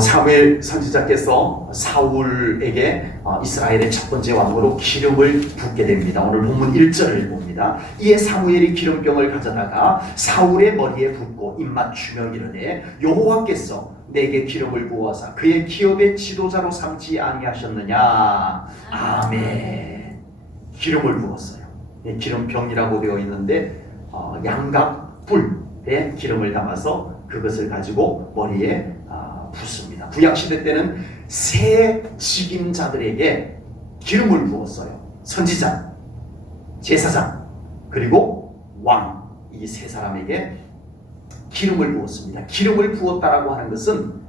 사무엘 선지자께서 사울에게 이스라엘의 첫 번째 왕으로 기름을 붓게 됩니다. 오늘 본문 1절을 봅니다. 이에 사무엘이 기름병을 가져다가 사울의 머리에 붓고 입맞추며 이르되 여호와께서 내게 기름을 부어서 그의 기업의 지도자로 삼지 아니하셨느냐. 아멘. 기름을 부었어요. 기름병이라고 되어 있는데 양각불에 기름을 담아서 그것을 가지고 머리에 붓습니다. 구약시대 때는 새 직임자들에게 기름을 부었어요. 선지자, 제사장, 그리고 왕, 이 세 사람에게 기름을 부었습니다. 기름을 부었다라고 하는 것은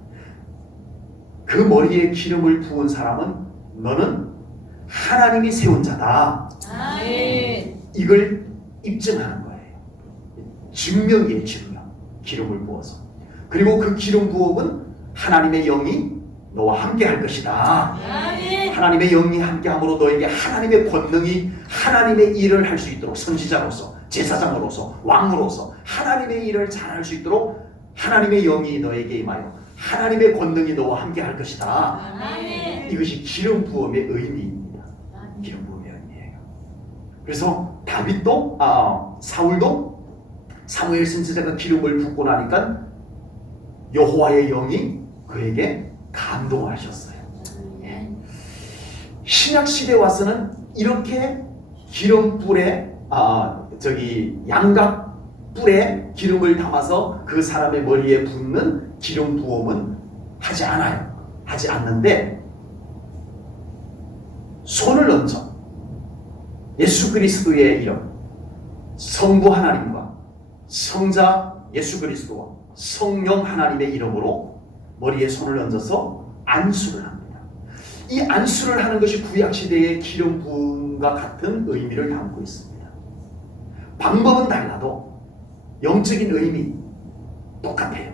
그 머리에 기름을 부은 사람은 너는 하나님이 세운 자다. 이걸 입증하는 거예요. 증명이에요, 증명. 기름을 부어서. 그리고 그 기름 부음은 하나님의 영이 너와 함께 할 것이다. 하나님의 영이 함께함으로 너에게 하나님의 권능이 하나님의 일을 할 수 있도록 선지자로서, 제사장으로서, 왕으로서 하나님의 일을 잘할 수 있도록 하나님의 영이 너에게 임하여 하나님의 권능이 너와 함께 할 것이다. 이것이 기름 부음의 의미입니다. 기름 부음의 의미예요. 그래서 다윗도 사울도 사무엘 선지자가 기름을 붓고 나니까 여호와의 영이 그에게 감동하셨어요. 신약 시대에 와서는 이렇게 기름불에 양각불에 기름을 담아서 그 사람의 머리에 붓는 기름 부음은 하지 않아요. 하지 않는데 손을 얹어 예수 그리스도의 이름, 성부 하나님과 성자 예수 그리스도와 성령 하나님의 이름으로 머리에 손을 얹어서 안수를 합니다. 이 안수를 하는 것이 구약시대의 기름 부음과 같은 의미를 담고 있습니다. 방법은 달라도 영적인 의미 똑같아요.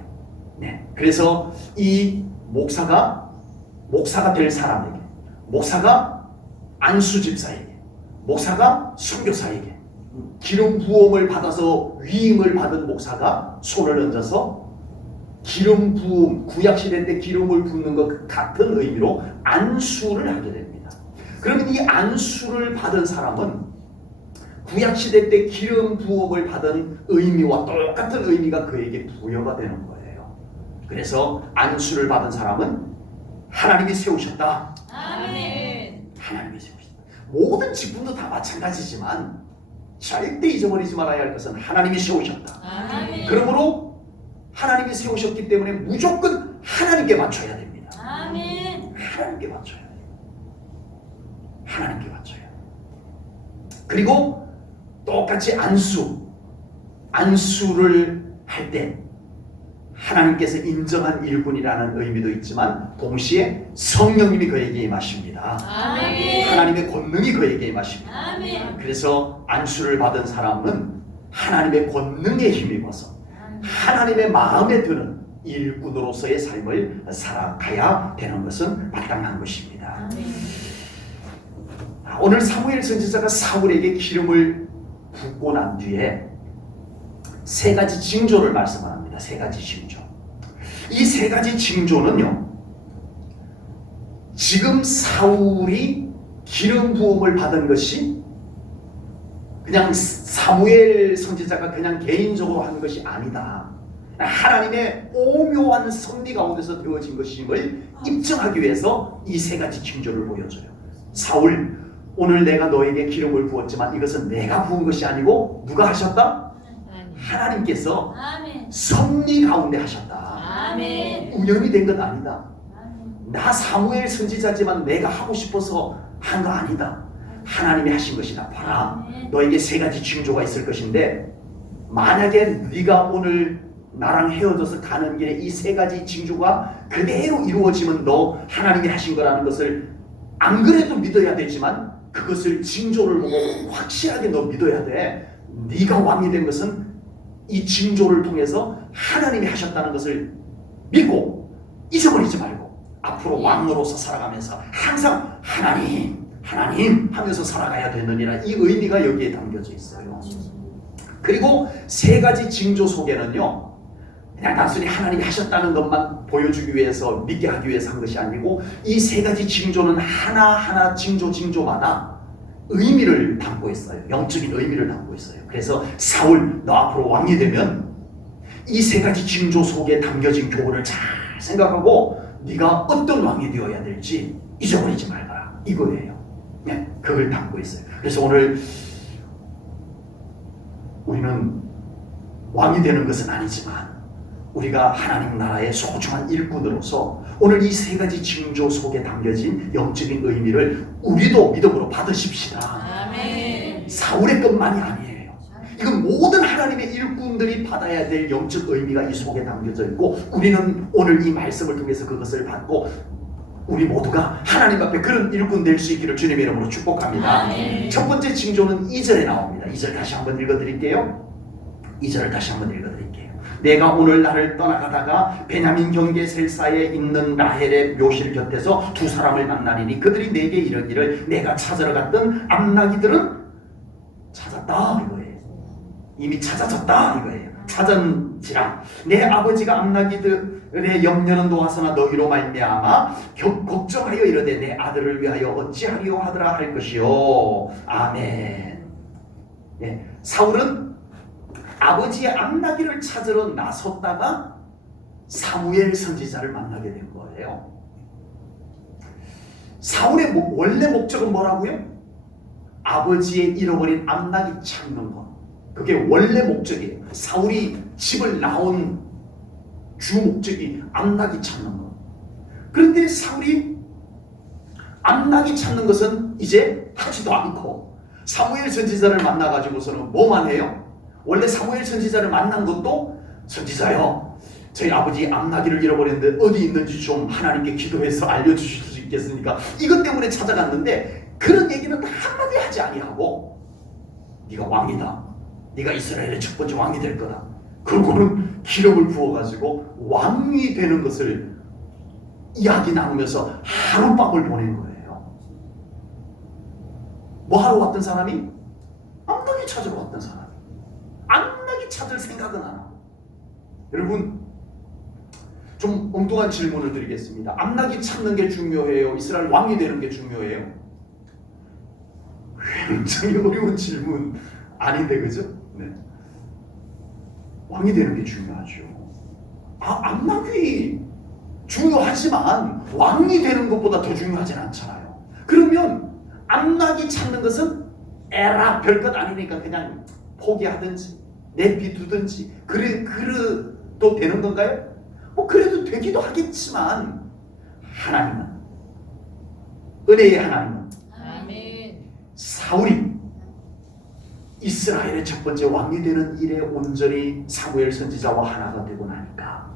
그래서 이 목사가 될 사람에게, 목사가 안수 집사에게, 목사가 선교사에게 기름 부음을 받아서 위임을 받은 목사가 손을 얹어서 기름 부음, 구약시대 때 기름을 붓는 것 같은 의미로 안수를 하게 됩니다. 그러면 이 안수를 받은 사람은 구약시대 때 기름 부음을 받은 의미와 똑같은 의미가 그에게 부여가 되는 거예요. 그래서 안수를 받은 사람은 하나님이 세우셨다. 아멘. 하나님이 세우셨다. 모든 직분도 다 마찬가지지만 절대 잊어버리지 말아야 할 것은 하나님이 세우셨다. 아멘. 그러므로 하나님이 세우셨기 때문에 무조건 하나님께 맞춰야 됩니다. 아멘. 하나님께 맞춰야 돼요. 하나님께 맞춰야 돼요. 그리고 똑같이 안수를 할 때 하나님께서 인정한 일꾼이라는 의미도 있지만 동시에 성령님이 그에게 임하십니다. 아멘. 하나님의 권능이 그에게 임하십니다. 아멘. 그래서 안수를 받은 사람은 하나님의 권능에 힘입어서 하나님의 마음에 드는 일꾼으로서의 삶을 살아가야 되는 것은 마땅한 것입니다. 오늘 사무엘 선지자가 사울에게 기름을 붓고 난 뒤에 세 가지 징조를 말씀합니다. 세 가지 징조. 이 세 가지 징조는요, 지금 사울이 기름 부음을 받은 것이 그냥 사무엘 선지자가 그냥 개인적으로 한 것이 아니다. 하나님의 오묘한 섭리 가운데서 되어진 것임을 입증하기 위해서 이 세 가지 징조를 보여줘요. 사울, 오늘 내가 너에게 기름을 부었지만 이것은 내가 부은 것이 아니고 누가 하셨다? 하나님께서 섭리 가운데 하셨다. 아멘. 우연히 된 것 아니다. 아멘. 나 사무엘 선지자지만 내가 하고 싶어서 한 거 아니다. 하나님이 하신 것이다. 봐라. 너에게 세 가지 징조가 있을 것인데 만약에 네가 오늘 나랑 헤어져서 가는 길에 이 세 가지 징조가 그대로 이루어지면 너 하나님이 하신 거라는 것을 안 그래도 믿어야 되지만 그것을 징조를 보고 확실하게 너 믿어야 돼. 네가 왕이 된 것은 이 징조를 통해서 하나님이 하셨다는 것을 믿고 잊어버리지 말고 앞으로 왕으로서 살아가면서 항상 하나님 하면서 살아가야 되느니라. 이 의미가 여기에 담겨져 있어요. 그리고 세 가지 징조 속에는요, 그냥 단순히 하나님이 하셨다는 것만 보여주기 위해서 믿게 하기 위해서 한 것이 아니고 이 세 가지 징조는 하나하나 징조마다 의미를 담고 있어요. 영적인 의미를 담고 있어요. 그래서 사울 너 앞으로 왕이 되면 이 세 가지 징조 속에 담겨진 교훈을 잘 생각하고 네가 어떤 왕이 되어야 될지 잊어버리지 말거라 이거예요. 네, 그걸 담고 있어요. 그래서 오늘 우리는 왕이 되는 것은 아니지만 우리가 하나님 나라의 소중한 일꾼으로서 오늘 이 세 가지 징조 속에 담겨진 영적인 의미를 우리도 믿음으로 받으십시다. 아멘. 사울의 것만이 아니에요. 이건 모든 하나님의 일꾼들이 받아야 될 영적 의미가 이 속에 담겨져 있고 우리는 오늘 이 말씀을 통해서 그것을 받고 우리 모두가 하나님 앞에 그런 일꾼 될 수 있기를 주님의 이름으로 축복합니다. 아멘. 첫 번째 징조는 2절에 나옵니다. 2절 다시 한번 읽어드릴게요. 2절을 다시 한번 읽어드릴게요. 내가 오늘 나를 떠나가다가 베냐민 경계 셀사에 있는 라헬의 묘실 곁에서 두 사람을 만나리니 그들이 내게 이르기를 내가 찾으러 갔던 암나기들은 찾았다 이거예요. 이미 찾아졌다 이거예요. 찾은지라 내 아버지가 암나기들의 염려는 놓아서나 너희로 말미암아 걱정하여 이르되 내 아들을 위하여 어찌하리요 하더라 할 것이요. 아멘. 네, 사울은 아버지의 암나기를 찾으러 나섰다가 사무엘 선지자를 만나게 된 거예요. 사울의 원래 목적은 뭐라고요? 아버지의 잃어버린 암나기 찾는 것. 그게 원래 목적이에요. 사울이 집을 나온 주 목적이 암나기 찾는 것. 그런데 사울이 암나기 찾는 것은 이제 하지도 않고 사무엘 선지자를 만나가지고서는 뭐만 해요? 원래 사무엘 선지자를 만난 것도 선지자요, 저희 아버지 암나기를 잃어버렸는데 어디 있는지 좀 하나님께 기도해서 알려주실 수 있겠습니까? 이것 때문에 찾아갔는데 그런 얘기는 한마디 하지 아니하고 네가 왕이다, 네가 이스라엘의 첫 번째 왕이 될 거다, 그러고는 기름을 부어가지고 왕이 되는 것을 이야기 나누면서 하룻밤을 보낸 거예요. 뭐 하러 왔던 사람이? 암나기 찾으러 왔던 사람. 암나기 찾을 생각은 안 하고. 여러분 좀 엉뚱한 질문을 드리겠습니다. 암나기 찾는 게 중요해요? 이스라엘 왕이 되는 게 중요해요? 굉장히 어려운 질문 아닌데 그죠? 네. 왕이 되는 게 중요하죠. 암나기 중요하지만 왕이 되는 것보다 더 중요하진 않잖아요. 그러면 암나기 찾는 것은 에라 별것 아니니까 그냥 포기하든지 내비두든지 그래도 되는 건가요? 뭐 그래도 되기도 하겠지만 하나님은, 은혜의 하나님은 아멘. 사울이 이스라엘의 첫 번째 왕이 되는 일에 온전히 사무엘 선지자와 하나가 되고 나니까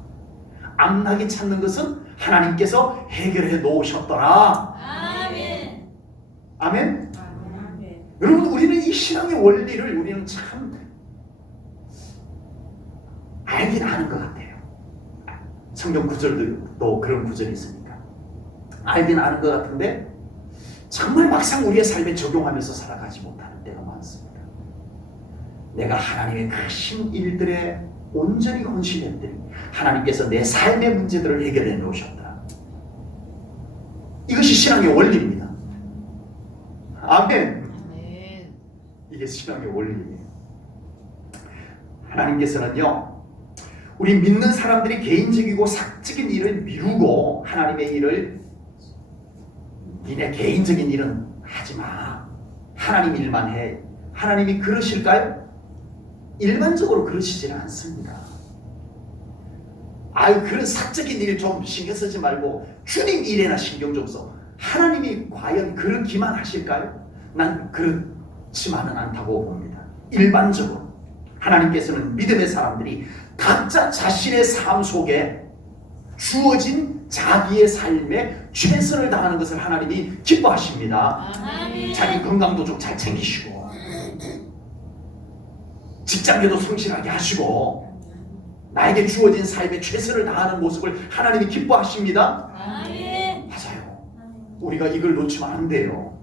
암나기 찾는 것은 하나님께서 해결해 놓으셨더라. 아멘. 아멘. 아멘. 여러분 우리는 이 신앙의 원리를 우리는 참 알긴 아는 것 같아요. 성경 구절도 또 그런 구절이 있으니까 알긴 아는 것 같은데 정말 막상 우리의 삶에 적용하면서 살아가지 못하는 때가 많습니다. 내가 하나님의 크신 일들에 온전히 헌신했더니 하나님께서 내 삶의 문제들을 해결해 놓으셨더라. 이것이 신앙의 원리입니다. 아멘. 아멘. 이게 신앙의 원리예요. 하나님께서는요, 우리 믿는 사람들이 개인적이고 사적인 일을 미루고 하나님의 일을 니네 개인적인 일은 하지 마, 하나님 일만 해. 하나님이 그러실까요? 일반적으로 그러시지는 않습니다. 아유 그런 사적인 일 좀 신경 쓰지 말고 주님 일에나 신경 좀 써. 하나님이 과연 그렇기만 하실까요? 난 그렇지만은 않다고 봅니다. 일반적으로 하나님께서는 믿음의 사람들이 각자 자신의 삶 속에 주어진 자기의 삶에 최선을 다하는 것을 하나님이 기뻐하십니다. 아멘. 자기 건강도 좀 잘 챙기시고 직장에도 성실하게 하시고 나에게 주어진 삶에 최선을 다하는 모습을 하나님이 기뻐하십니다. 아멘. 맞아요. 우리가 이걸 놓치면 안 돼요.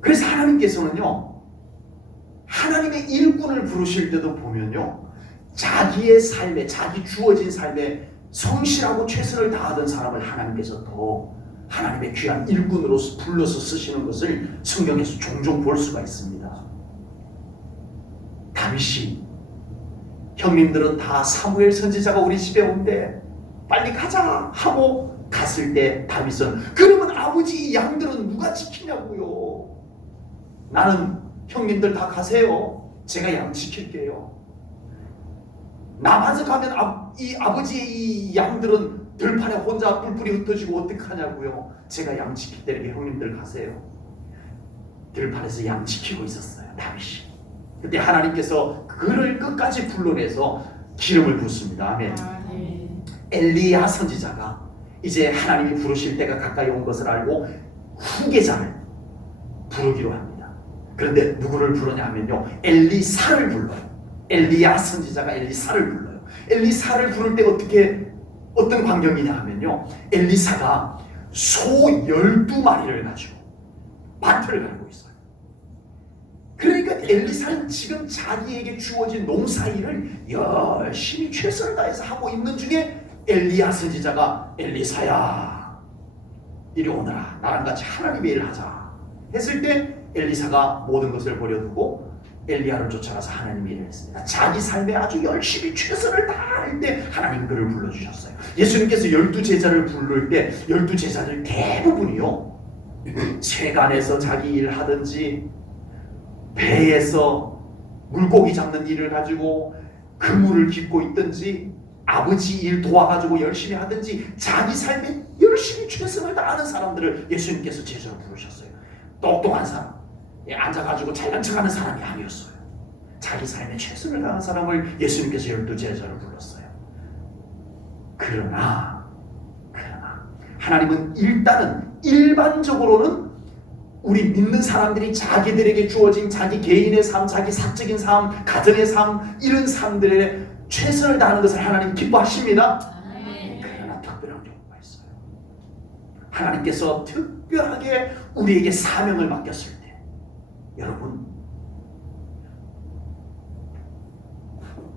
그래서 하나님께서는요, 하나님의 일꾼을 부르실 때도 보면요, 자기의 삶에, 자기 주어진 삶에 성실하고 최선을 다하던 사람을 하나님께서 더 하나님의 귀한 일꾼으로 불러서 쓰시는 것을 성경에서 종종 볼 수가 있습니다. 다윗이, 형님들은 다 사무엘 선지자가 우리 집에 온 때 빨리 가자 하고 갔을 때 다윗은, 그러면 아버지 이 양들은 누가 지키냐고요. 나는 형님들 다 가세요. 제가 양 지킬게요. 나 먼저 가면 이 아버지의 이 양들은 들판에 혼자 뿔뿔이 흩어지고 어떡하냐고요. 제가 양 지킬 때에게 형님들 가세요. 들판에서 양 지키고 있었어요, 다윗이. 그때 하나님께서 그를 끝까지 불러내서 기름을 붓습니다. 아멘. 엘리야 선지자가 이제 하나님이 부르실 때가 가까이 온 것을 알고 후계자를 부르기로 합니다. 그런데 누구를 부르냐 하면요, 엘리사를 불러요. 엘리야 선지자가 엘리사를 불러요. 엘리사를 부를 때 어떤 광경이냐 하면요, 엘리사가 소 12마리를 가지고 밭을 갈고 있어요. 그러니까 엘리사는 지금 자기에게 주어진 농사일을 열심히 최선을 다해서 하고 있는 중에 엘리야 선지자가, 엘리사야 이리 오너라, 나랑 같이 하나님의 일을 하자 했을 때 엘리사가 모든 것을 버려두고 엘리야를 쫓아가서 하나님의 일을 했습니다. 자기 삶에 아주 열심히 최선을 다할 때 하나님 그를 불러주셨어요. 예수님께서 12제자를 부를 때 12제자들 대부분이요, 세간에서 자기 일 하든지 배에서 물고기 잡는 일을 가지고 그물을 깃고 있든지 아버지 일 도와가지고 열심히 하든지 자기 삶에 열심히 최선을 다하는 사람들을 예수님께서 제자로 부르셨어요. 똑똑한 사람, 앉아가지고 잘난 척하는 사람이 아니었어요. 자기 삶에 최선을 다하는 사람을 예수님께서 12제자로 불렀어요. 그러나 하나님은 일반적으로는 우리 믿는 사람들이 자기들에게 주어진 자기 개인의 삶, 자기 사적인 삶, 가정의 삶, 이런 삶들에 최선을 다하는 것을 하나님 기뻐하십니다. 그러나 특별한 경우가 있어요. 하나님께서 특별하게 우리에게 사명을 맡겼을 때, 여러분,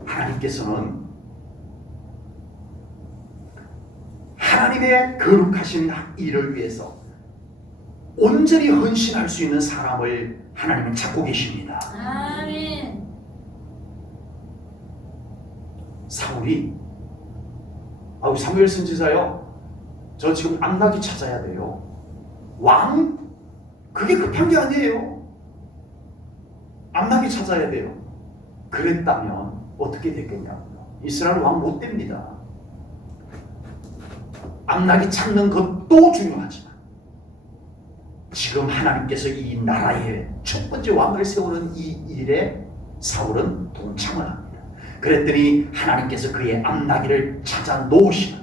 하나님께서는 하나님의 거룩하신 일을 위해서 온전히 헌신할 수 있는 사람을 하나님은 찾고 계십니다. 아멘. 사울이, 사무엘 선지자요, 저 지금 암나귀 찾아야 돼요. 왕? 그게 급한 게 아니에요. 암나귀 찾아야 돼요. 그랬다면 어떻게 됐겠냐고요. 이스라엘 왕 못 됩니다. 암나귀 찾는 것도 중요하지만 지금 하나님께서 이 나라의 첫 번째 왕을 세우는 이 일에 사울은 동참을 합니다. 그랬더니 하나님께서 그의 암나귀를 찾아 놓으시는,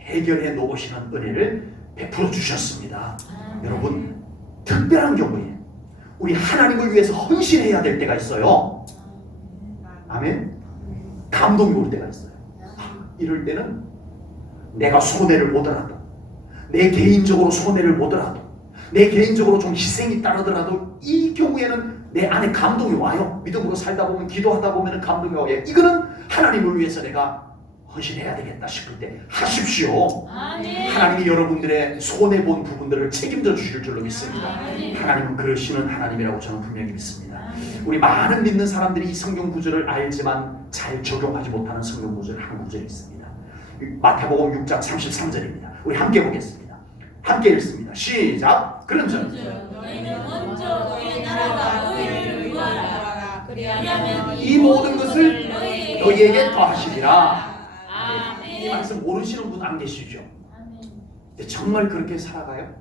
해결해 놓으시는 은혜를 베풀어 주셨습니다. 여러분, 특별한 경우에 우리 하나님을 위해서 헌신해야 될 때가 있어요. 아멘. 감동이 올 때가 있어요. 이럴 때는 내가 손해를 보더라도, 내 개인적으로 손해를 보더라도, 내 개인적으로 좀 희생이 따르더라도 이 경우에는 내 안에 감동이 와요. 믿음으로 살다 보면, 기도하다 보면 감동이 와요. 이거는 하나님을 위해서 내가 헌신해야 되겠다 싶을 때 하십시오. 아멘. 하나님이 여러분들의 손해본 부분들을 책임져 주실 줄로 믿습니다. 아멘. 하나님은 그러시는 하나님이라고 저는 분명히 믿습니다. 아멘. 우리 많은 믿는 사람들이 이 성경 구절을 알지만 잘 적용하지 못하는 성경 구절 한 구절이 있습니다. 마태복음 6장 33절입니다. 우리 함께 보겠습니다. 함께 읽습니다. 시작. 그런즉 너희는 먼저 너희 나라가 의를 구하라. 그리하면 이 모든 것을 너희에게 더하시리라. 이 아멘. 말씀 모르시는 분 안 계시죠? 아멘. 근데 정말 그렇게 살아가요?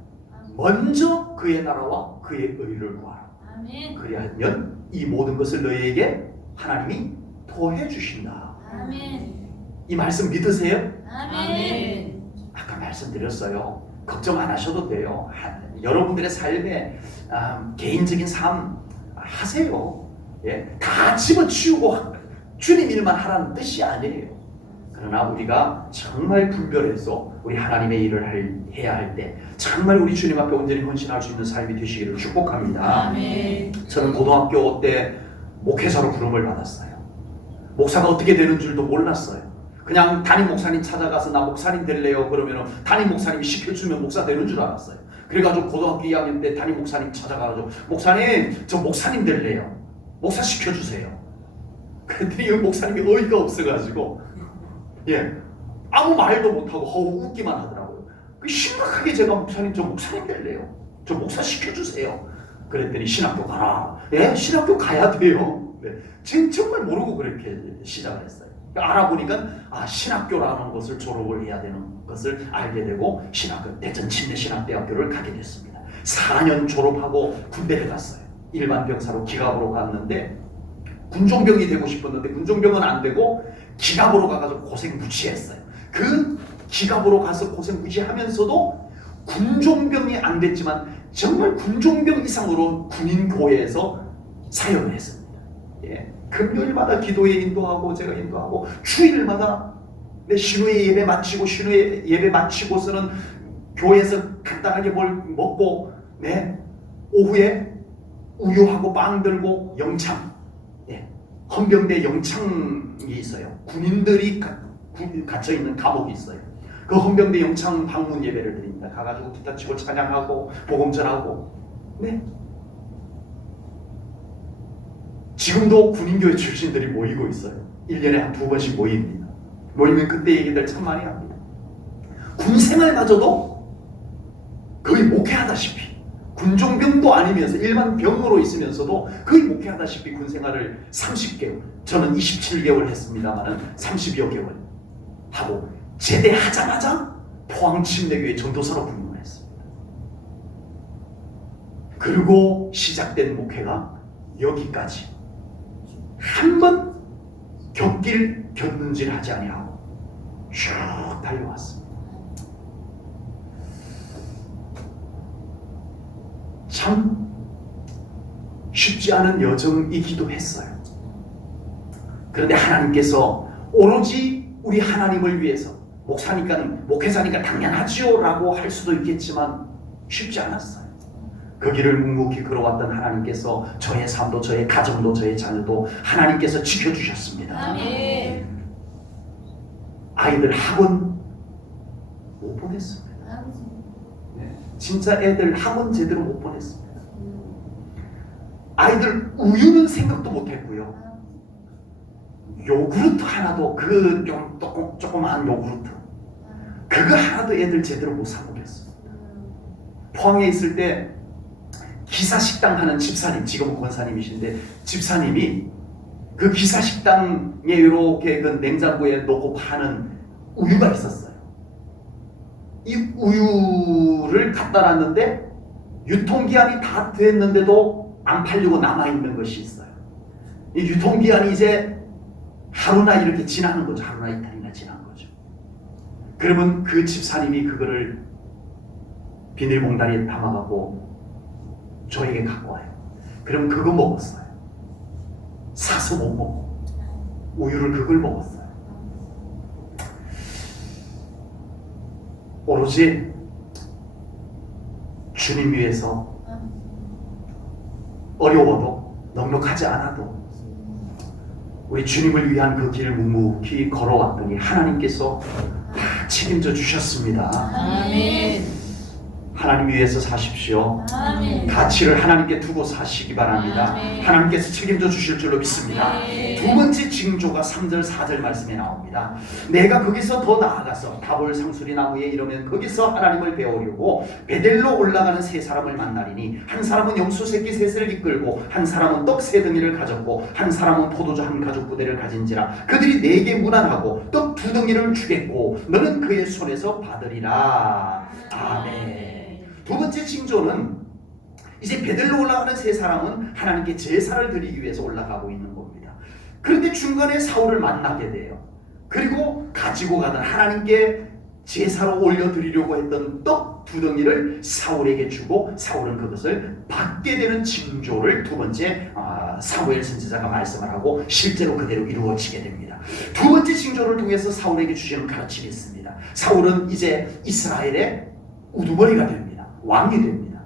먼저 그의 나라와 그의 의를 구하라. 아멘. 그리하면 이 모든 것을 너희에게 하나님이 더해 주신다. 아멘. 이 말씀 믿으세요? 아멘. 아까 말씀드렸어요. 걱정 안 하셔도 돼요. 여러분들의 삶에 개인적인 삶 하세요. 예? 다 집어치우고 주님 일만 하라는 뜻이 아니에요. 그러나 우리가 정말 분별해서 우리 하나님의 일을 해야 할 때 정말 우리 주님 앞에 온전히 헌신할 수 있는 삶이 되시기를 축복합니다. 아멘. 저는 고등학교 때 목회자로 부름을 받았어요. 목사가 어떻게 되는 줄도 몰랐어요. 그냥 담임 목사님 찾아가서 나 목사님 될래요 그러면 담임 목사님이 시켜주면 목사 되는 줄 알았어요. 그래가지고 고등학교 2학년 때 담임 목사님 찾아가가지고 목사님 저 목사님 될래요. 목사 시켜주세요. 그랬더니 이 목사님이 어이가 없어가지고 아무 말도 못하고 허우 웃기만 하더라고요. 심각하게 제가 목사님 저 목사님 될래요. 저 목사 시켜주세요. 그랬더니 신학교 가라. 신학교 가야 돼요. 정말 모르고 그렇게 시작을 했어요. 알아보니까 신학교라는 것을 졸업을 해야 되는 것을 알게 되고 신학교 대전 침례신학대학교를 가게 됐습니다. 4년 졸업하고 군대를 갔어요. 일반 병사로 기갑으로 갔는데 군종병이 되고 싶었는데 군종병은 안 되고 기갑으로 가가지고 고생 무지했어요. 그 기갑으로 가서 고생 무지하면서도 군종병이 안 됐지만 정말 군종병 이상으로 군인교회에서 사역을 했습니다. 금요일마다 기도에 인도하고 제가 인도하고 주일마다 신우의 예배 마치고 신우의 예배 마치고서는 교회에서 간단하게 뭘 먹고 오후에 우유하고 빵 들고 영창 헌병대 영창이 있어요. 군인들이 갇혀있는 감옥이 있어요. 그 헌병대 영창 방문 예배를 드립니다. 가가지고 기타 치고 찬양하고 복음 전하고 지금도 군인교회 출신들이 모이고 있어요. 1년에 한 2번씩 모입니다. 모이면 그때 얘기들 참 많이 합니다. 군생활마저도 거의 목회하다시피 군종병도 아니면서 일반 병으로 있으면서도 거의 목회하다시피 군생활을 30개월 저는 27개월 했습니다만 30여 개월 하고 제대하자마자 포항침례교회 전도사로 분명을 했습니다. 그리고 시작된 목회가 여기까지 한 번 곁길 곁눈질 하지 아니하고 쭉 달려왔습니다. 참 쉽지 않은 여정이기도 했어요. 그런데 하나님께서 오로지 우리 하나님을 위해서 목회자니까 당연하지요 라고 할 수도 있겠지만 쉽지 않았어요. 그 길을 묵묵히 걸어왔던 하나님께서 저의 삶도 저의 가정도 저의 자녀도 하나님께서 지켜주셨습니다. 아멘. 아이들 학원 못 보냈습니다. 진짜 애들 학원 제대로 못 보냈습니다. 아이들 우유는 생각도 못했고요. 요구르트 하나도 그 조그마한 요구르트 그거 하나도 애들 제대로 못 사먹였습니다. 포항에 있을 때 기사식당 하는 집사님, 지금은 권사님이신데 집사님이 그 기사식당에 이렇게 그 냉장고에 놓고 파는 우유가 있었어요. 이 우유를 갖다 놨는데 유통기한이 다 됐는데도 안 팔리고 남아있는 것이 있어요. 이 유통기한이 이제 하루나 이렇게 지나는 거죠. 하루나 이틀이나 지난 거죠. 그러면 그 집사님이 그거를 비닐봉다리에 담아가고 저에게 갖고 와요. 그럼 그거 먹었어요. 사서 못 먹고 우유를 그걸 먹었어요. 오로지 주님 위해서 어려워도 넉넉하지 않아도 우리 주님을 위한 그 길을 묵묵히 걸어왔더니 하나님께서 다 책임져 주셨습니다. 아멘. 하나님 위해서 사십시오. 아멘. 가치를 하나님께 두고 사시기 바랍니다. 아멘. 하나님께서 책임져 주실 줄로 믿습니다. 아멘. 두 번째 징조가 3절 4절 말씀에 나옵니다. 내가 거기서 더 나아가서 다볼 상수리 나무에 이르면 거기서 하나님을 배우려고 베델로 올라가는 세 사람을 만나리니 한 사람은 염소 새끼 셋을 이끌고 한 사람은 떡 세 덩이를 가졌고 한 사람은 포도주 한 가죽 부대를 가진지라 그들이 내게 문안하고 떡 두 덩이를 주겠고 너는 그의 손에서 받으리라. 아멘. 두 번째 징조는 이제 베델로 올라가는 세 사람은 하나님께 제사를 드리기 위해서 올라가고 있는 겁니다. 그런데 중간에 사울을 만나게 돼요. 그리고 가지고 가던 하나님께 제사로 올려드리려고 했던 떡 두 덩이를 사울에게 주고 사울은 그것을 받게 되는 징조를 두 번째 사무엘 선지자가 말씀을 하고 실제로 그대로 이루어지게 됩니다. 두 번째 징조를 통해서 사울에게 주시는 가르침이 있습니다. 사울은 이제 이스라엘의 우두머리가 됩니다. 왕이 됩니다.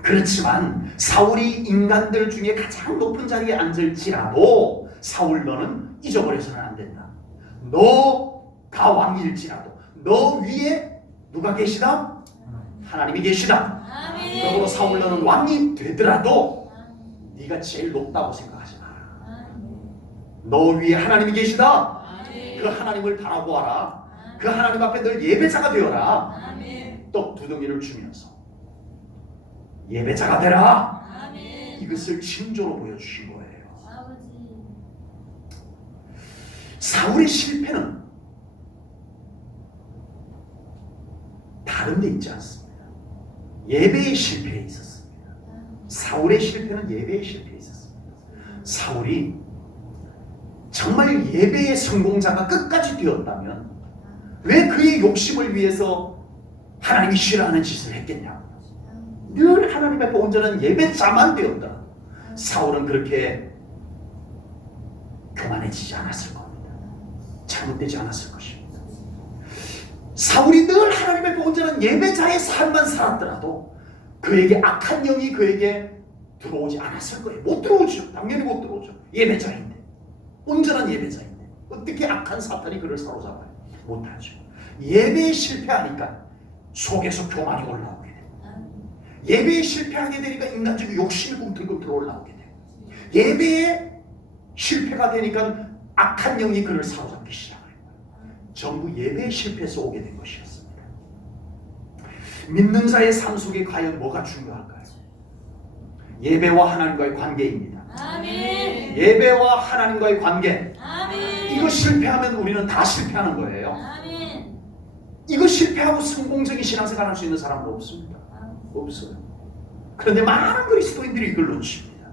그렇지만 사울이 인간들 중에 가장 높은 자리에 앉을지라도 사울 너는 잊어버려서는 안 된다. 너가 왕일지라도 너 위에 누가 계시다? 하나님이 계시다. 그러므로 사울 너는 왕이 되더라도 네가 제일 높다고 생각하지 마라. 너 위에 하나님이 계시다. 그 하나님을 바라보아라. 그 하나님 앞에 늘 예배자가 되어라. 떡 2덩이를 주면서 예배자가 되라. 이것을 징조로 보여주신 거예요. 사울의 실패는 다른 데 있지 않습니다. 예배의 실패에 있었습니다. 사울의 실패는 예배의 실패에 있었습니다. 사울이 정말 예배의 성공자가 끝까지 되었다면 왜 그의 욕심을 위해서 하나님이 싫어하는 짓을 했겠냐고. 늘 하나님 앞에 온전한 예배자만 되었다. 사울은 그렇게 교만해지지 않았을 겁니다. 잘못되지 않았을 것입니다. 사울이 늘 하나님 앞에 온전한 예배자의 삶만 살았더라도 그에게 악한 영이 그에게 들어오지 않았을 거예요. 못 들어오죠. 당연히 못 들어오죠. 예배자인데, 온전한 예배자인데 어떻게 악한 사탄이 그를 사로잡아요? 못하죠. 예배에 실패하니까 속에서 교만이 올라오게 돼요. 예배에 실패하게 되니까 인간적인 욕심이 꿈틀꿈틀 올라오게 돼요. 예배에 실패가 되니까 악한 영이 그를 사로잡기 시작해요. 전부 예배의 실패에서 오게 된 것이었습니다. 믿는 자의 삶 속에 과연 뭐가 중요할까요? 예배와 하나님과의 관계입니다. 아멘. 예배와 하나님과의 관계. 아멘. 이거 실패하면 우리는 다 실패하는 거예요. 아멘. 이거 실패하고 성공적인 신앙생활 할 수 있는 사람은 없습니다. 없어요. 그런데 많은 그리스도인들이 이걸 놓칩니다.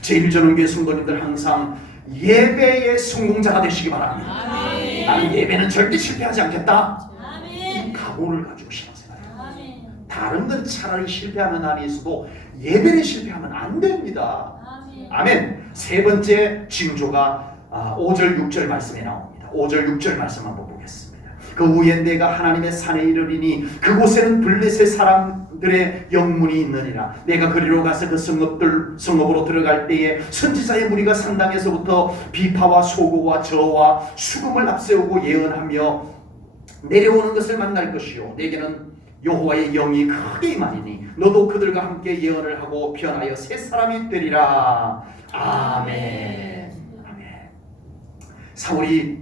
제1전원교회 성도님들 항상 예배의 성공자가 되시기 바랍니다. 아멘. 나는 예배는 절대 실패하지 않겠다. 아멘. 이 각오를 가지고 신앙생활해요. 아멘. 다른 건 차라리 실패하는 한이 있어도 예배는 실패하면 안 됩니다. 아멘. 아멘. 세 번째 징조가 5절 6절 말씀에 나옵니다. 5절 6절 말씀 한번 보겠습니다. 그 후에 내가 하나님의 산에 이르리니 그곳에는 블레셋 사람들의 영문이 있느니라. 내가 그리로 가서 그 성읍으로 들어갈 때에 선지자의 무리가 산당에서부터 비파와 소고와 저와 수금을 앞세우고 예언하며 내려오는 것을 만날 것이요 내게는 여호와의 영이 크게 임하리니 너도 그들과 함께 예언을 하고 변하여 새 사람이 되리라. 아멘. 아멘. 사울이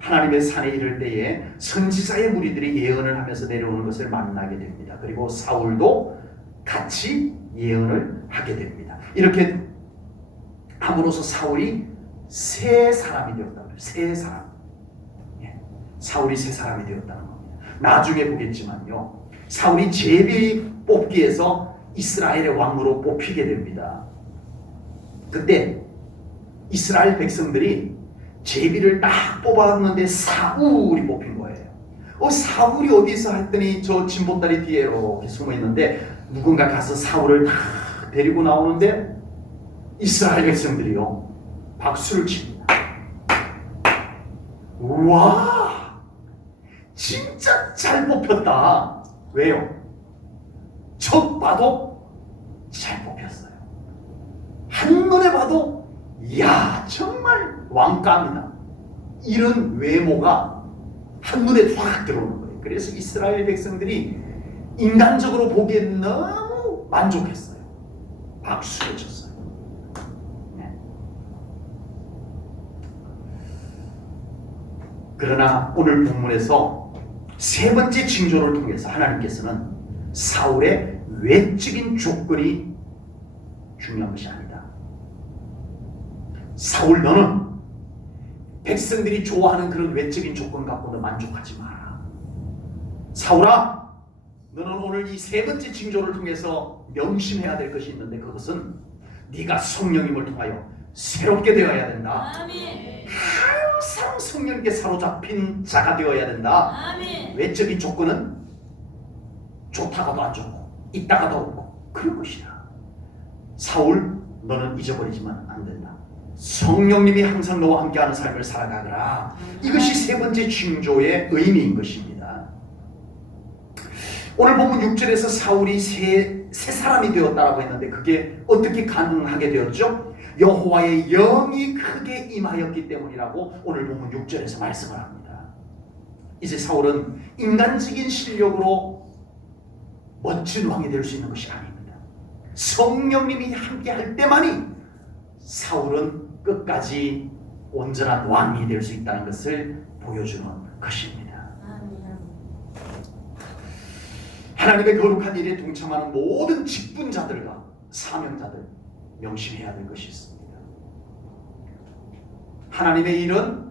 하나님의 산에 이를 때에 선지자의 무리들이 예언을 하면서 내려오는 것을 만나게 됩니다. 그리고 사울도 같이 예언을 하게 됩니다. 이렇게 함으로써 사울이 새 사람이 되었다는 거예요. 새 사람. 사울이 새 사람이 되었다는 겁니다. 나중에 보겠지만요. 사울이 제비 뽑기에서 이스라엘의 왕으로 뽑히게 됩니다. 그때 이스라엘 백성들이 제비를 딱 뽑았는데 사울이 뽑힌 거예요. 사울이 어디 있어 했더니 저 진보다리 뒤에 이렇게 숨어 있는데 누군가 가서 사울을 다 데리고 나오는데 이스라엘 백성들이요 박수를 칩니다. 우와, 진짜 잘 뽑혔다. 왜요? 척 봐도 잘 뽑혔어요. 한눈에 봐도 이야 정말 왕감이다. 이런 외모가 한눈에 확 들어오는 거예요. 그래서 이스라엘 백성들이 인간적으로 보기엔 너무 만족했어요. 박수를 쳤어요. 네. 그러나 오늘 본문에서 세 번째 징조를 통해서 하나님께서는 사울의 외적인 조건이 중요한 것이 아니다. 사울 너는 백성들이 좋아하는 그런 외적인 조건 갖고는 만족하지 마라. 사울아, 너는 오늘 이 세 번째 징조를 통해서 명심해야 될 것이 있는데 그것은 네가 성령님을 통하여 새롭게 되어야 된다. 아멘. 항상 성령님께 사로잡힌 자가 되어야 된다. 아멘. 외적인 조건은 좋다가도 안 좋고 있다가도 없고 그런 것이야. 사울 너는 잊어버리지만 안 된다. 성령님이 항상 너와 함께하는 삶을 살아가거라. 이것이 세 번째 징조의 의미인 것입니다. 오늘 본문 6절에서 사울이 새 사람이 되었다라고 했는데 그게 어떻게 가능하게 되었죠? 여호와의 영이 크게 임하였기 때문이라고 오늘 본문 6절에서 말씀을 합니다. 이제 사울은 인간적인 실력으로 멋진 왕이 될 수 있는 것이 아닙니다. 성령님이 함께 할 때만이 사울은 끝까지 온전한 왕이 될 수 있다는 것을 보여주는 것입니다. 하나님의 거룩한 일에 동참하는 모든 직분자들과 사명자들 명심해야 될 것이 있습니다. 하나님의 일은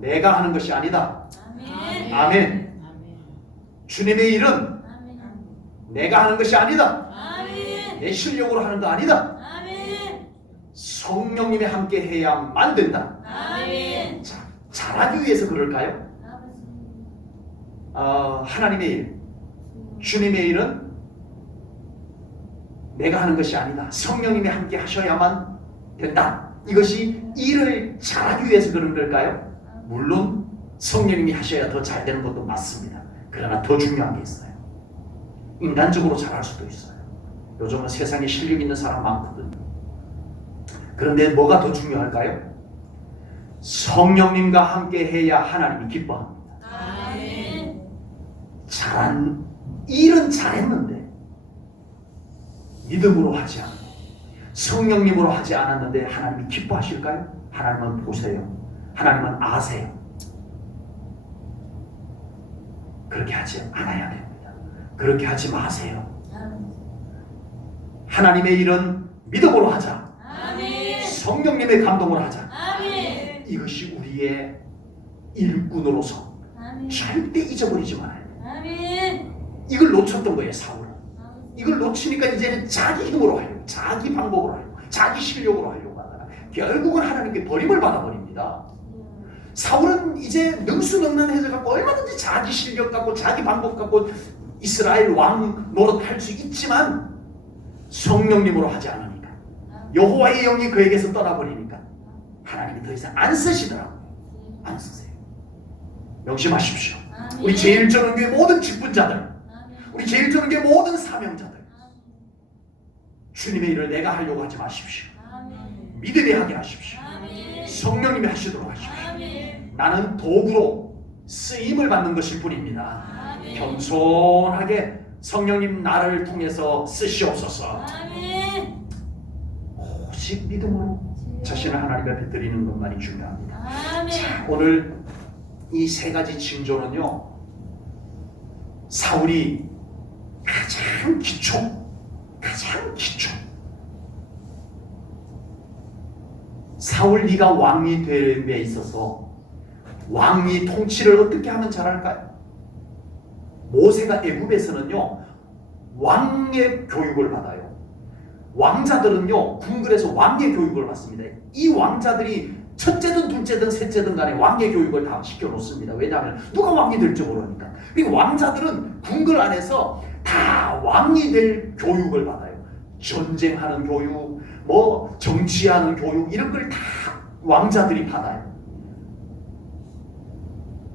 내가 하는 것이 아니다. 아멘. 아멘. 주님의 일은 내가 하는 것이 아니다. 아멘. 내 실력으로 하는 거 아니다. 아멘. 성령님이 함께 해야만 된다. 아멘. 자, 잘하기 위해서 그럴까요? 하나님의 일, 주님의 일은 내가 하는 것이 아니다. 성령님이 함께 하셔야만 된다. 이것이 일을 잘하기 위해서 그런 걸까요? 물론 성령님이 하셔야 더 잘 되는 것도 맞습니다. 그러나 더 중요한 게 있어요. 인간적으로 잘할 수도 있어요. 요즘은 세상에 실력 있는 사람 많거든요. 그런데 뭐가 더 중요할까요? 성령님과 함께 해야 하나님이 기뻐합니다. 아멘. 일은 잘했는데 믿음으로 하지 않고 성령님으로 하지 않았는데 하나님이 기뻐하실까요? 하나님은 보세요. 하나님은 아세요. 그렇게 하지 않아야 됩니다. 그렇게 하지 마세요. 하나님의 일은 믿음으로 하자. 아멘. 성령님의 감동으로 하자. 아멘. 이것이 우리의 일꾼으로서 아멘. 절대 잊어버리지 말아야 돼요. 아멘. 이걸 놓쳤던 거예요, 사울은. 이걸 놓치니까 이제는 자기 힘으로 하려고, 자기 방법으로 하려고, 자기 실력으로 하려고 하다가 결국은 하나님께 버림을 받아버립니다. 사울은 이제 능수능란해져 갖고 얼마든지 자기 실력 갖고 자기 방법 갖고 이스라엘 왕 노릇할 수 있지만 성령님으로 하지 않으니까 여호와의 영이 그에게서 떠나버리니까 하나님이 더 이상 안 쓰시더라고요. 안 쓰세요. 명심하십시오. 우리 제1전원교회 모든 직분자들, 우리 제1전원교회 모든 사명자들, 주님의 일을 내가 하려고 하지 마십시오. 믿음이 하게 하십시오. 성령님이 하시도록 하십시오. 나는 도구로 쓰임을 받는 것일 뿐입니다. 겸손하게 성령님 나를 통해서 쓰시옵소서. 오직 믿음으로 자신을 하나님 앞에 드리는 것만이 중요합니다. 자, 오늘 이 세 가지 징조는요, 사울이 가장 기초 사울 네가 왕이 됨에 있어서 왕이 통치를 어떻게 하면 잘할까요? 모세가 애굽에서는요 왕의 교육을 받아요. 왕자들은요 궁궐에서 왕의 교육을 받습니다. 이 왕자들이 첫째든 둘째든 셋째든 간에 왕의 교육을 다 시켜놓습니다. 왜냐하면 누가 왕이 될지 모르니까. 그리고 왕자들은 궁궐 안에서 다 왕이 될 교육을 받아요. 전쟁하는 교육, 뭐 정치하는 교육, 이런 걸 다 왕자들이 받아요.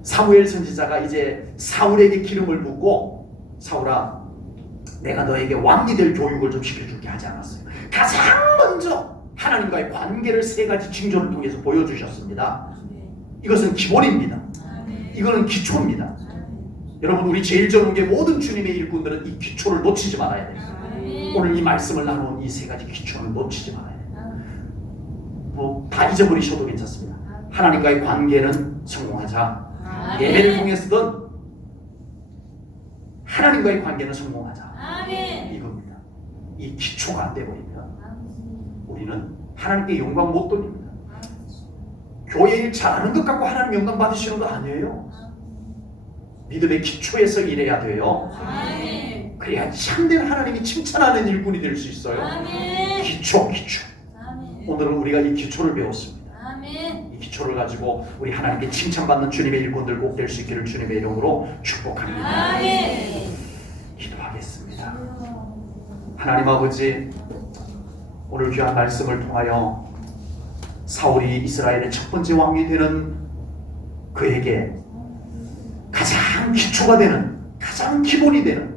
사무엘 선지자가 이제 사울에게 기름을 붓고, 사울아 내가 너에게 왕이 될 교육을 좀 시켜줄게 하지 않았어요. 가장 먼저 하나님과의 관계를 세 가지 징조를 통해서 보여주셨습니다. 이것은 기본입니다. 이거는 기초입니다. 여러분, 우리 제1전원교회 모든 주님의 일꾼들은 이 기초를 놓치지 말아야 돼요. 오늘 이 말씀을 나눈 이 세 가지 기초를 놓치지 말아야 돼요. 뭐 다 잊어버리셔도 괜찮습니다. 하나님과의 관계는 성공하자. 예배를 통해서든 하나님과의 관계는 성공하자. 이겁니다. 이 기초가 안 돼버리면 우리는 하나님께 영광 못 돌립니다. 교회 일 잘하는 것 갖고 하나님 영광 받으시는 거 아니에요. 믿음의 기초에서 일해야 돼요. 그래야 참된 하나님이 칭찬하는 일꾼이 될 수 있어요. 기초. 오늘은 우리가 이 기초를 배웠습니다. 이 기초를 가지고 우리 하나님께 칭찬받는 주님의 일꾼들 꼭 될 수 있기를 주님의 이름으로 축복합니다. 기도하겠습니다. 하나님 아버지, 오늘 귀한 말씀을 통하여 사울이 이스라엘의 첫 번째 왕이 되는 그에게 가장 기초가 되는, 가장 가장 기본이 되는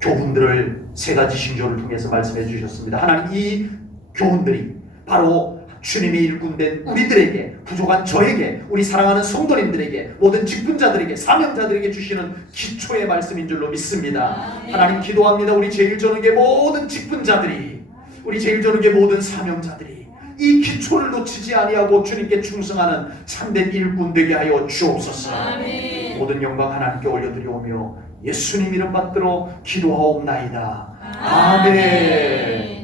교훈들을 세 가지 징조를 통해서 말씀해 주셨습니다. 하나님 이 교훈들이 바로 주님의 일꾼된 우리들에게, 부족한 저에게, 우리 사랑하는 성도님들에게, 모든 직분자들에게, 사명자들에게 주시는 기초의 말씀인 줄로 믿습니다. 하나님 기도합니다. 우리 제일저녁의 모든 직분자들이, 우리 제일저녁의 모든 사명자들이 이 기초를 놓치지 아니하고 주님께 충성하는 참된 일꾼 되게 하여 주옵소서. 모든 영광 하나님께 올려드리오며 예수님 이름 받들어 기도하옵나이다. 아멘.